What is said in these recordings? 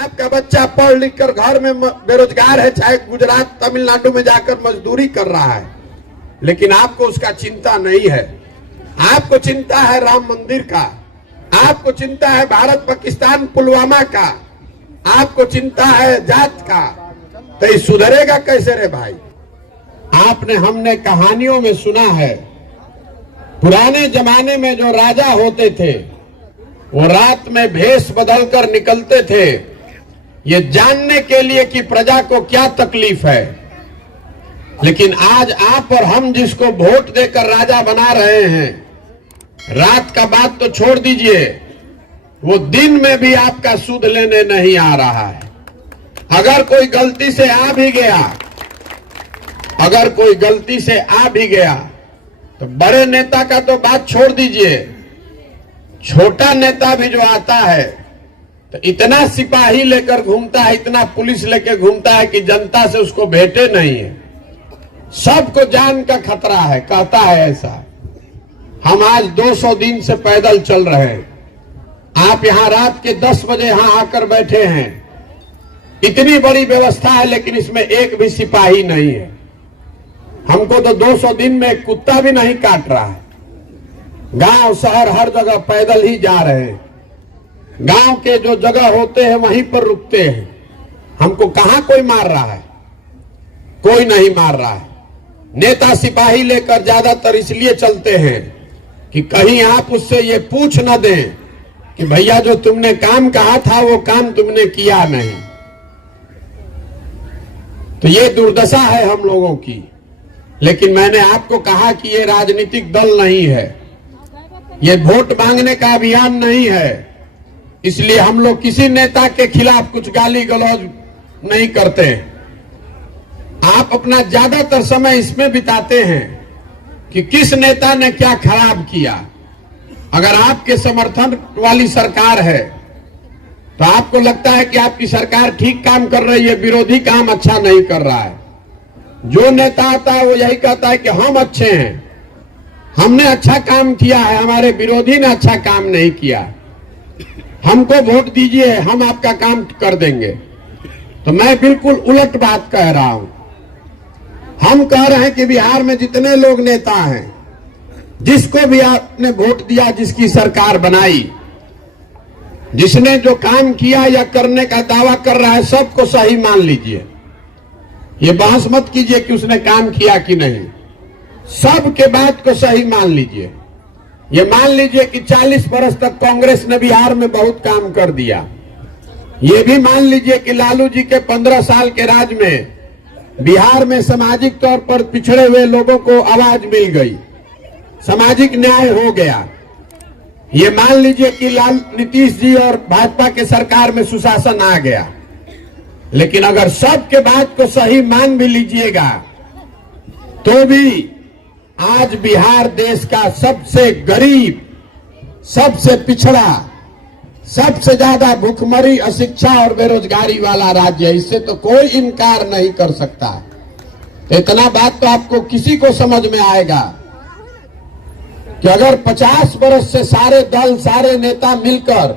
आपका बच्चा पढ़ लिख कर घर में बेरोजगार है, चाहे गुजरात तमिलनाडु में जाकर मजदूरी कर रहा है, लेकिन आपको उसका चिंता नहीं है। आपको चिंता है राम मंदिर का, आपको चिंता है भारत पाकिस्तान पुलवामा का, आपको चिंता है जात का। तो ये सुधरेगा कैसे रे भाई? आपने हमने कहानियों में सुना है, पुराने जमाने में जो राजा होते थे वो रात में भेष बदलकर निकलते थे, ये जानने के लिए कि प्रजा को क्या तकलीफ है। लेकिन आज आप और हम जिसको वोट देकर राजा बना रहे हैं, रात का बात तो छोड़ दीजिए, वो दिन में भी आपका सूद लेने नहीं आ रहा है। अगर कोई गलती से आ भी गया, अगर कोई गलती से आ भी गया तो बड़े नेता का तो बात छोड़ दीजिए, छोटा नेता भी जो आता है तो इतना सिपाही लेकर घूमता है, इतना पुलिस लेकर घूमता है कि जनता से उसको भेंटे नहीं है। सबको जान का खतरा है, कहता है ऐसा। हम आज 200 दिन से पैदल चल रहे हैं, आप यहां रात के 10 बजे यहां आकर बैठे हैं। इतनी बड़ी व्यवस्था है लेकिन इसमें एक भी सिपाही नहीं है। हमको तो 200 दिन में एक कुत्ता भी नहीं काट रहा है। गांव शहर हर जगह पैदल ही जा रहे हैं, गांव के जो जगह होते हैं वहीं पर रुकते हैं। हमको कहां कोई मार रहा है? कोई नहीं मार रहा है। नेता सिपाही लेकर ज्यादातर इसलिए चलते हैं कि कहीं आप उससे ये पूछ न दें कि भैया जो तुमने काम कहा था वो काम तुमने किया नहीं। तो ये दुर्दशा है हम लोगों की। लेकिन मैंने आपको कहा कि ये राजनीतिक दल नहीं है, ये वोट मांगने का अभियान नहीं है, इसलिए हम लोग किसी नेता के खिलाफ कुछ गाली गलौज नहीं करते। आप अपना ज्यादातर समय इसमें बिताते हैं कि किस नेता ने क्या खराब किया। अगर आपके समर्थन वाली सरकार है तो आपको लगता है कि आपकी सरकार ठीक काम कर रही है, विरोधी काम अच्छा नहीं कर रहा है। जो नेता आता है वो यही कहता है कि हम अच्छे हैं, हमने अच्छा काम किया है, हमारे विरोधी ने अच्छा काम नहीं किया, हमको वोट दीजिए, हम आपका काम कर देंगे। तो मैं बिल्कुल उलट बात कह रहा हूं। हम कह रहे हैं कि बिहार में जितने लोग नेता हैं, जिसको भी आपने वोट दिया, जिसकी सरकार बनाई, जिसने जो काम किया या करने का दावा कर रहा है, सबको सही मान लीजिए। ये बहस मत कीजिए कि उसने काम किया कि नहीं, सबके बात को सही मान लीजिए। ये मान लीजिए कि 40 वर्ष तक कांग्रेस ने बिहार में बहुत काम कर दिया। ये भी मान लीजिए कि लालू जी के 15 साल के राज में बिहार में सामाजिक तौर पर पिछड़े हुए लोगों को आवाज मिल गई, सामाजिक न्याय हो गया। ये मान लीजिए कि नीतीश जी और भाजपा के सरकार में सुशासन आ गया। लेकिन अगर सबके बात को सही मान भी लीजिएगा तो भी आज बिहार देश का सबसे गरीब, सबसे पिछड़ा, सबसे ज्यादा भूखमरी, अशिक्षा और बेरोजगारी वाला राज्य है। इससे तो कोई इनकार नहीं कर सकता। तो इतना बात तो आपको किसी को समझ में आएगा कि अगर 50 वर्ष से सारे दल, सारे नेता मिलकर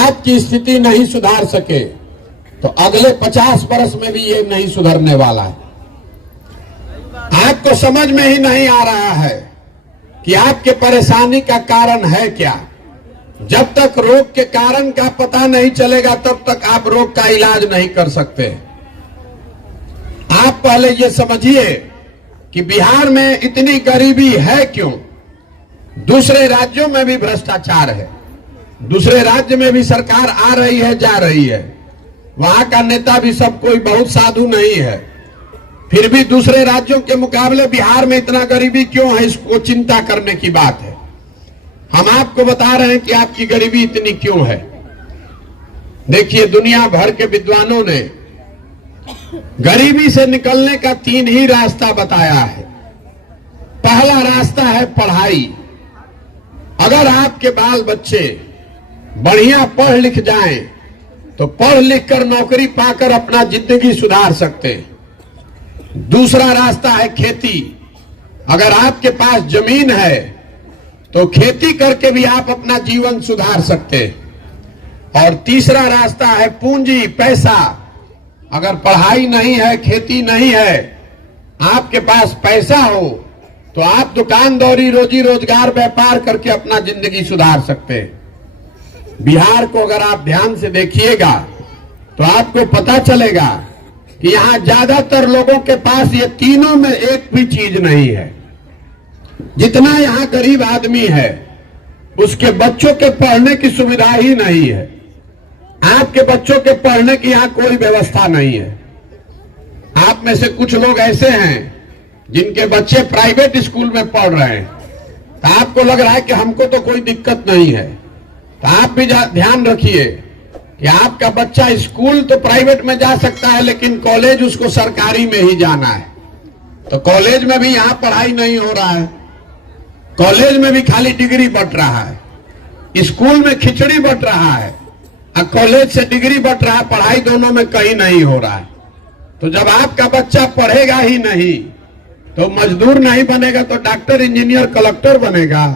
आपकी स्थिति नहीं सुधार सके तो अगले 50 वर्ष में भी ये नहीं सुधरने वाला है। आपको समझ में ही नहीं आ रहा है कि आपके परेशानी का कारण है क्या। जब तक रोग के कारण का पता नहीं चलेगा तब तक आप रोग का इलाज नहीं कर सकते। आप पहले ये समझिए कि बिहार में इतनी गरीबी है क्यों। दूसरे राज्यों में भी भ्रष्टाचार है, दूसरे राज्य में भी सरकार आ रही है, जा रही है, वहां का नेता भी सब कोई बहुत साधु नहीं है, फिर भी दूसरे राज्यों के मुकाबले बिहार में इतना गरीबी क्यों है, इसको चिंता करने की बात है। हम आपको बता रहे हैं कि आपकी गरीबी इतनी क्यों है। देखिए, दुनिया भर के विद्वानों ने गरीबी से निकलने का 3 ही रास्ता बताया है। पहला रास्ता है पढ़ाई। अगर आपके बाल बच्चे बढ़िया पढ़ लिख जाएं तो पढ़ लिख कर नौकरी पाकर अपना जिंदगी सुधार सकते हैं। दूसरा रास्ता है खेती। अगर आपके पास जमीन है तो खेती करके भी आप अपना जीवन सुधार सकते हैं। और तीसरा रास्ता है पूंजी, पैसा। अगर पढ़ाई नहीं है, खेती नहीं है, आपके पास पैसा हो तो आप दुकानदारी, रोजी रोजगार, व्यापार करके अपना जिंदगी सुधार सकते हैं। बिहार को अगर आप ध्यान से देखिएगा तो आपको पता चलेगा कि यहां ज्यादातर लोगों के पास ये तीनों में एक भी चीज नहीं है। जितना यहां गरीब आदमी है उसके बच्चों के पढ़ने की सुविधा ही नहीं है। आपके बच्चों के पढ़ने की यहां कोई व्यवस्था नहीं है। आप में से कुछ लोग ऐसे हैं जिनके बच्चे प्राइवेट स्कूल में पढ़ रहे हैं, तो आपको लग रहा है कि हमको तो कोई दिक्कत नहीं है। तो आप भी ध्यान रखिए कि आपका बच्चा स्कूल तो प्राइवेट में जा सकता है, लेकिन कॉलेज उसको सरकारी में ही जाना है। तो कॉलेज में भी यहां पढ़ाई नहीं हो रहा है, कॉलेज में भी खाली डिग्री बंट रहा है। स्कूल में खिचड़ी बंट रहा है और कॉलेज से डिग्री बंट रहा है, पढ़ाई दोनों में कहीं नहीं हो रहा है। तो जब आपका बच्चा पढ़ेगा ही नहीं तो मजदूर नहीं बनेगा तो डॉक्टर, इंजीनियर, कलेक्टर बनेगा।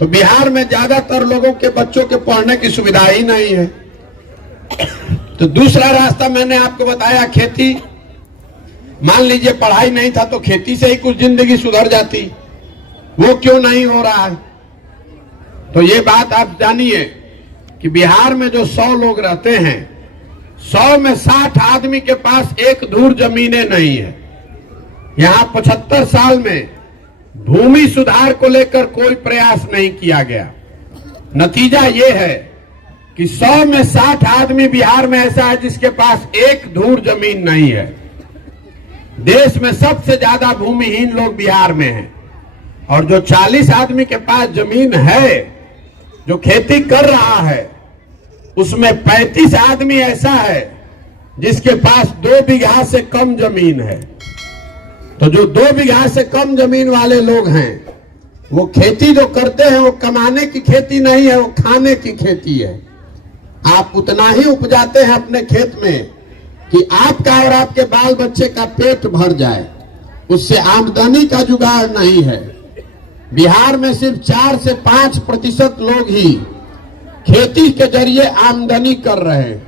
तो बिहार में ज्यादातर लोगों के बच्चों के पढ़ने की सुविधा ही नहीं है। तो दूसरा रास्ता मैंने आपको बताया, खेती। मान लीजिए पढ़ाई नहीं था तो खेती से ही कुछ जिंदगी सुधर जाती, वो क्यों नहीं हो रहा है? तो ये बात आप जानिए कि बिहार में जो 100 लोग रहते हैं, 100 में 60 आदमी के पास एक धूर जमीनें नहीं है। यहां 75 साल में भूमि सुधार को लेकर कोई प्रयास नहीं किया गया। नतीजा यह है कि 100 में 60 आदमी बिहार में ऐसा है जिसके पास एक धूर जमीन नहीं है। देश में सबसे ज्यादा भूमिहीन लोग बिहार में हैं, और जो 40 आदमी के पास जमीन है जो खेती कर रहा है, उसमें 35 आदमी ऐसा है जिसके पास 2 बीघा से कम जमीन है। तो जो 2 बीघा से कम जमीन वाले लोग हैं, वो खेती जो करते हैं वो कमाने की खेती नहीं है, वो खाने की खेती है। आप उतना ही उपजाते हैं अपने खेत में कि आपका और आपके बाल बच्चे का पेट भर जाए, उससे आमदनी का जुगाड़ नहीं है। बिहार में सिर्फ 4 से 5% लोग ही खेती के जरिए आमदनी कर रहे हैं।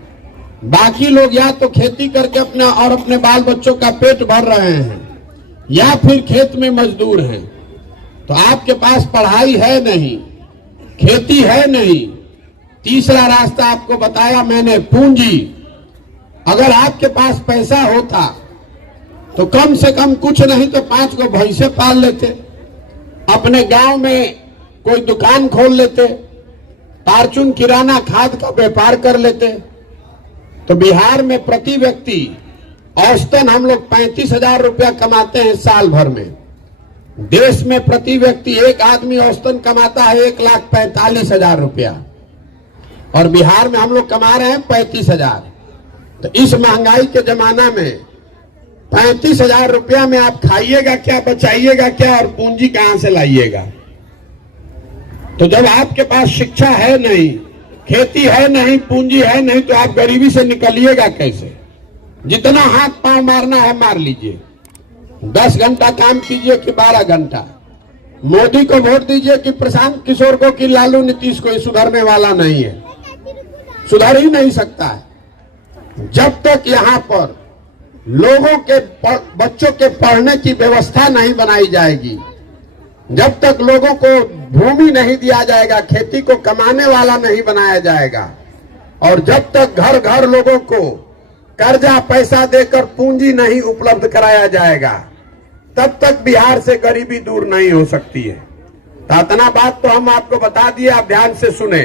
बाकी लोग या तो खेती करके अपना और अपने बाल बच्चों का पेट भर रहे हैं या फिर खेत में मजदूर हैं। तो आपके पास पढ़ाई है नहीं, खेती है नहीं। तीसरा रास्ता आपको बताया मैंने, पूंजी। अगर आपके पास पैसा होता तो कम से कम कुछ नहीं तो 5 को भैंसे पाल लेते, अपने गांव में कोई दुकान खोल लेते, फार्चून किराना खाद का व्यापार कर लेते। तो बिहार में प्रति व्यक्ति औसतन हम लोग 35,000 रुपया कमाते हैं साल भर में। देश में प्रति व्यक्ति एक आदमी औसतन कमाता है 1,45,000 रुपया, और बिहार में हम लोग कमा रहे हैं 35,000। तो इस महंगाई के जमाना में 35,000 रुपया में आप खाइएगा क्या, बचाइएगा क्या, और पूंजी कहां से लाइएगा? तो जब आपके पास शिक्षा है नहीं, खेती है नहीं, पूंजी है नहीं, तो आप गरीबी से निकलिएगा कैसे? जितना हाथ पांव मारना है मार लीजिए, 10 घंटा काम कीजिए कि 12 घंटा। मोदी को वोट दीजिए कि प्रशांत किशोर को कि लालू नीतीश को, सुधरने वाला नहीं है, सुधर ही नहीं सकता है। जब तक यहाँ पर लोगों के बच्चों के पढ़ने की व्यवस्था नहीं बनाई जाएगी, जब तक लोगों को भूमि नहीं दिया जाएगा, खेती को कमाने वाला नहीं बनाया जाएगा, और जब तक घर घर लोगों को कर्जा पैसा देकर पूंजी नहीं उपलब्ध कराया जाएगा, तब तक बिहार से गरीबी दूर नहीं हो सकती है। तो इतना बात तो हम आपको बता दिए, आप ध्यान से सुने।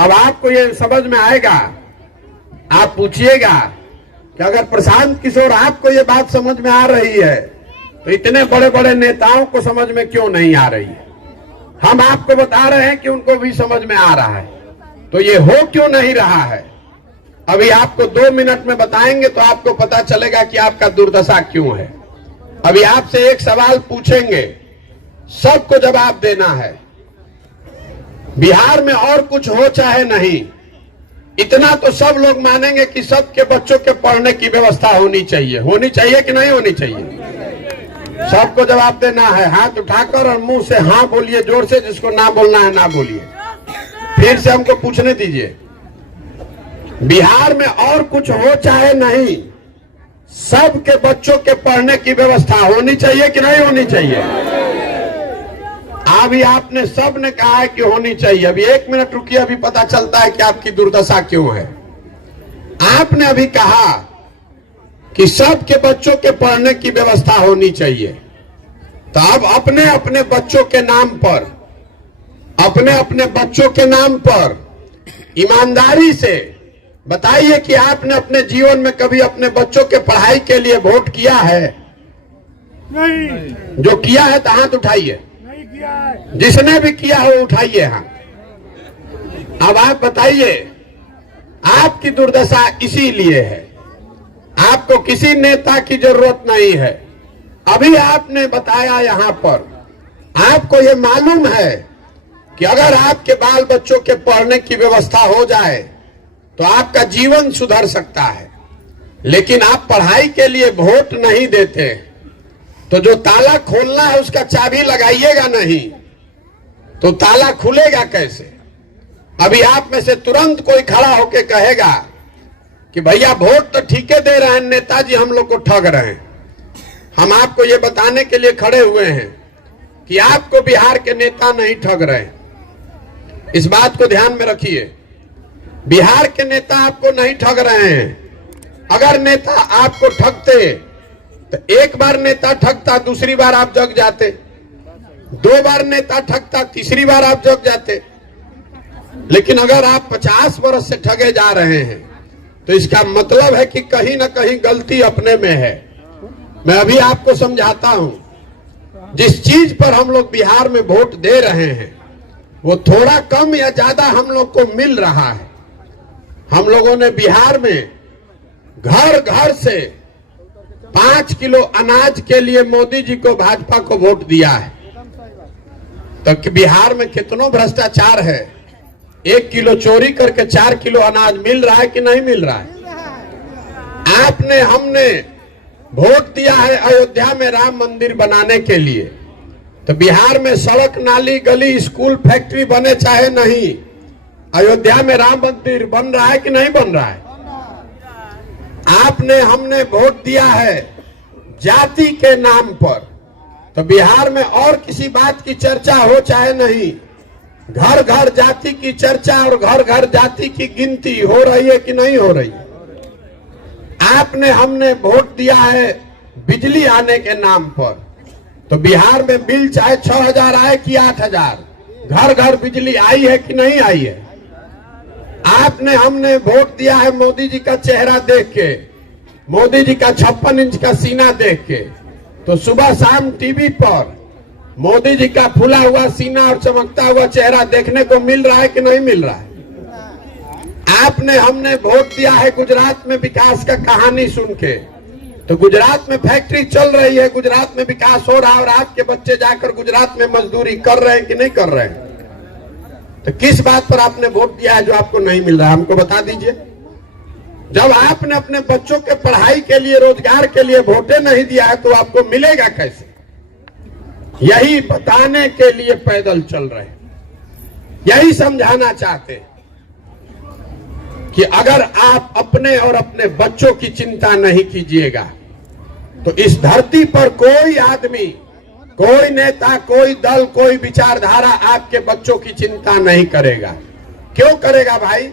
अब आपको ये समझ में आएगा, आप पूछिएगा कि अगर प्रशांत किशोर आपको ये बात समझ में आ रही है तो इतने बड़े बड़े नेताओं को समझ में क्यों नहीं आ रही है? हम आपको बता रहे हैं कि उनको भी समझ में आ रहा है, तो ये हो क्यों नहीं रहा है? अभी आपको 2 मिनट में बताएंगे तो आपको पता चलेगा कि आपका दुर्दशा क्यों है। अभी आपसे एक सवाल पूछेंगे, सबको जवाब देना है। बिहार में और कुछ हो चाहे नहीं, इतना तो सब लोग मानेंगे कि सबके बच्चों के पढ़ने की व्यवस्था होनी चाहिए। होनी चाहिए कि नहीं होनी चाहिए? सबको जवाब देना है, हाथ उठाकर और मुंह से हाँ बोलिए जोर से, जिसको ना बोलना है ना बोलिए। फिर से हमको पूछने दीजिए। बिहार में और कुछ हो चाहे नहीं, सबके बच्चों के पढ़ने की व्यवस्था होनी चाहिए कि नहीं होनी चाहिए? अभी आपने सब ने कहा है कि होनी चाहिए। अभी 1 मिनट रुकिए, अभी पता चलता है कि आपकी दुर्दशा क्यों है। आपने अभी कहा कि सबके बच्चों के पढ़ने की व्यवस्था होनी चाहिए, तो अब अपने अपने बच्चों के नाम पर ईमानदारी से बताइए कि आपने अपने जीवन में कभी अपने बच्चों के पढ़ाई के लिए वोट किया है? नहीं। जो किया है तो हाथ उठाइए। नहीं किया है। जिसने भी किया हो उठाइए हाथ। अब आप बताइए, आपकी दुर्दशा इसीलिए है, आपको किसी नेता की जरूरत नहीं है। अभी आपने बताया यहां पर, आपको ये मालूम है कि अगर आपके बाल बच्चों के पढ़ने की व्यवस्था हो जाए तो आपका जीवन सुधर सकता है, लेकिन आप पढ़ाई के लिए वोट नहीं देते, तो जो ताला खोलना है उसका चाबी लगाइएगा नहीं, तो ताला खुलेगा कैसे? अभी आप में से तुरंत कोई खड़ा होके कहेगा कि भैया वोट तो ठीक है दे रहे हैं, नेताजी हम लोग को ठग रहे हैं। हम आपको ये बताने के लिए खड़े हुए हैं कि आपको बिहार के नेता नहीं ठग रहे हैं। इस बात को ध्यान में रखिए, बिहार के नेता आपको नहीं ठग रहे हैं। अगर नेता आपको ठगते तो एक बार नेता ठगता, दूसरी बार आप जग जाते, 2 बार नेता ठगता, तीसरी बार आप जग जाते। लेकिन अगर आप 50 वर्ष से ठगे जा रहे हैं तो इसका मतलब है कि कहीं ना कहीं गलती अपने में है। मैं अभी आपको समझाता हूं, जिस चीज पर हम लोग बिहार में वोट दे रहे हैं वो थोड़ा कम या ज्यादा हम लोग को मिल रहा है। हम लोगों ने बिहार में घर घर से 5 किलो अनाज के लिए मोदी जी को, भाजपा को वोट दिया है। तो बिहार में कितना भ्रष्टाचार है, 1 किलो चोरी करके 4 किलो अनाज मिल रहा है कि नहीं मिल रहा है? आपने हमने वोट दिया है अयोध्या में राम मंदिर बनाने के लिए, तो बिहार में सड़क, नाली, गली, स्कूल, फैक्ट्री बने चाहे नहीं, अयोध्या में राम मंदिर बन रहा है कि नहीं बन रहा है? आपने हमने वोट दिया है जाति के नाम पर, तो बिहार में और किसी बात की चर्चा हो चाहे नहीं, घर घर जाति की चर्चा और घर घर जाति की गिनती हो रही है कि नहीं हो रही? आपने हमने वोट दिया है बिजली आने के नाम पर, तो बिहार में बिल चाहे 6,000 आए कि 8,000, घर घर बिजली आई है कि नहीं आई है? आपने हमने वोट दिया है मोदी जी का चेहरा देख के, मोदी जी का 56 इंच का सीना देख के, तो सुबह शाम टीवी पर मोदी जी का फूला हुआ सीना और चमकता हुआ चेहरा देखने को मिल रहा है कि नहीं मिल रहा है? आपने हमने वोट दिया है गुजरात में विकास का कहानी सुन के, तो गुजरात में फैक्ट्री चल रही है, गुजरात में विकास हो रहा है, और आपके बच्चे जाकर गुजरात में मजदूरी कर रहे हैं कि नहीं कर रहे हैं? तो किस बात पर आपने वोट दिया है जो आपको नहीं मिल रहा है? हमको बता दीजिए। जब आपने अपने बच्चों के पढ़ाई के लिए, रोजगार के लिए वोटे नहीं दिया है तो आपको मिलेगा कैसे? यही बताने के लिए पैदल चल रहे हैं, यही समझाना चाहते हैं कि अगर आप अपने और अपने बच्चों की चिंता नहीं कीजिएगा तो इस धरती पर कोई आदमी, कोई नेता, कोई दल, कोई विचारधारा आपके बच्चों की चिंता नहीं करेगा। क्यों करेगा भाई?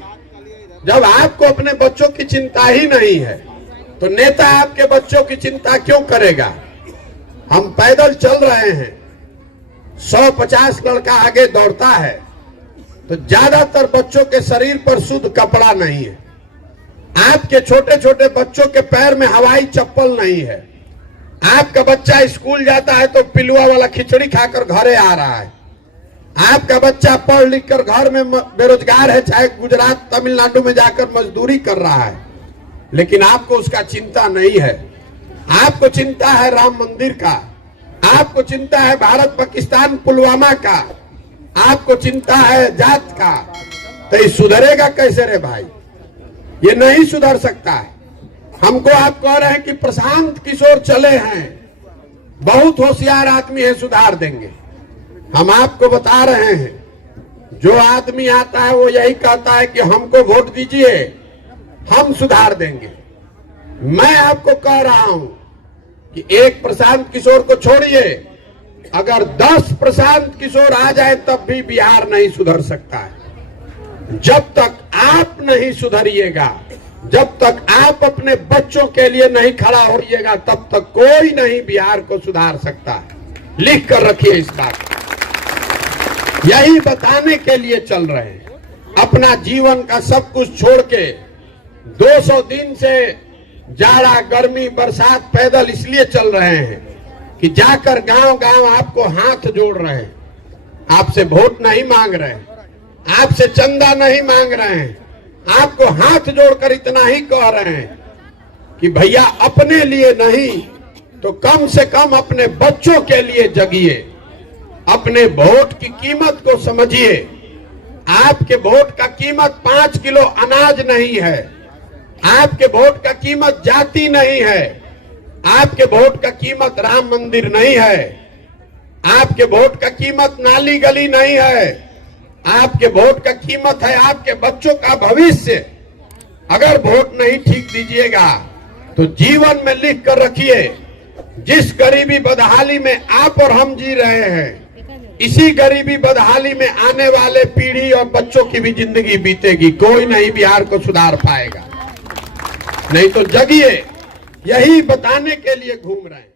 जब आपको अपने बच्चों की चिंता ही नहीं है तो नेता आपके बच्चों की चिंता क्यों करेगा? हम पैदल चल रहे हैं, 150 लड़का आगे दौड़ता है, तो ज्यादातर बच्चों के शरीर पर शुद्ध कपड़ा नहीं है। आपके छोटे छोटे बच्चों के पैर में हवाई चप्पल नहीं है। आपका बच्चा स्कूल जाता है तो पिलुआ वाला खिचड़ी खाकर घरे आ रहा है। आपका बच्चा पढ़ लिख कर घर में बेरोजगार है, चाहे गुजरात, तमिलनाडु में जाकर मजदूरी कर रहा है, लेकिन आपको उसका चिंता नहीं है। आपको चिंता है राम मंदिर का, आपको चिंता है भारत पाकिस्तान पुलवामा का, आपको चिंता है जात का। तो ये सुधरेगा कैसे रे भाई? ये नहीं सुधर सकता है। हमको आप कह रहे हैं कि प्रशांत किशोर चले हैं, बहुत होशियार आदमी है, सुधार देंगे। हम आपको बता रहे हैं, जो आदमी आता है वो यही कहता है कि हमको वोट दीजिए, हम सुधार देंगे। मैं आपको कह रहा हूं कि एक प्रशांत किशोर को छोड़िए, अगर 10 प्रशांत किशोर आ जाए तब भी बिहार नहीं सुधर सकता है। जब तक आप नहीं सुधरिएगा, जब तक आप अपने बच्चों के लिए नहीं खड़ा होइएगा, तब तक कोई नहीं बिहार को सुधार सकता है। लिख कर रखिए इस बात को। यही बताने के लिए चल रहे हैं। अपना जीवन का सब कुछ छोड़ के 200 दिन से जाड़ा, गर्मी, बरसात पैदल इसलिए चल रहे हैं कि जाकर गांव गांव आपको हाथ जोड़ रहे हैं। आपसे वोट नहीं मांग रहे हैं, आपसे चंदा नहीं मांग रहे हैं, आपको हाथ जोड़कर इतना ही कह रहे हैं कि भैया अपने लिए नहीं तो कम से कम अपने बच्चों के लिए जगिए, अपने वोट की कीमत को समझिए। आपके वोट का कीमत 5 किलो अनाज नहीं है, आपके वोट का कीमत जाति नहीं है, आपके वोट का कीमत राम मंदिर नहीं है, आपके वोट का कीमत नाली गली नहीं है, आपके वोट का कीमत है आपके बच्चों का भविष्य। अगर वोट नहीं ठीक दीजिएगा तो जीवन में लिख कर रखिए, जिस गरीबी बदहाली में आप और हम जी रहे हैं, इसी गरीबी बदहाली में आने वाले पीढ़ी और बच्चों की भी जिंदगी बीतेगी। कोई नहीं बिहार को सुधार पाएगा। नहीं तो जगिए, यही बताने के लिए घूम रहे हैं।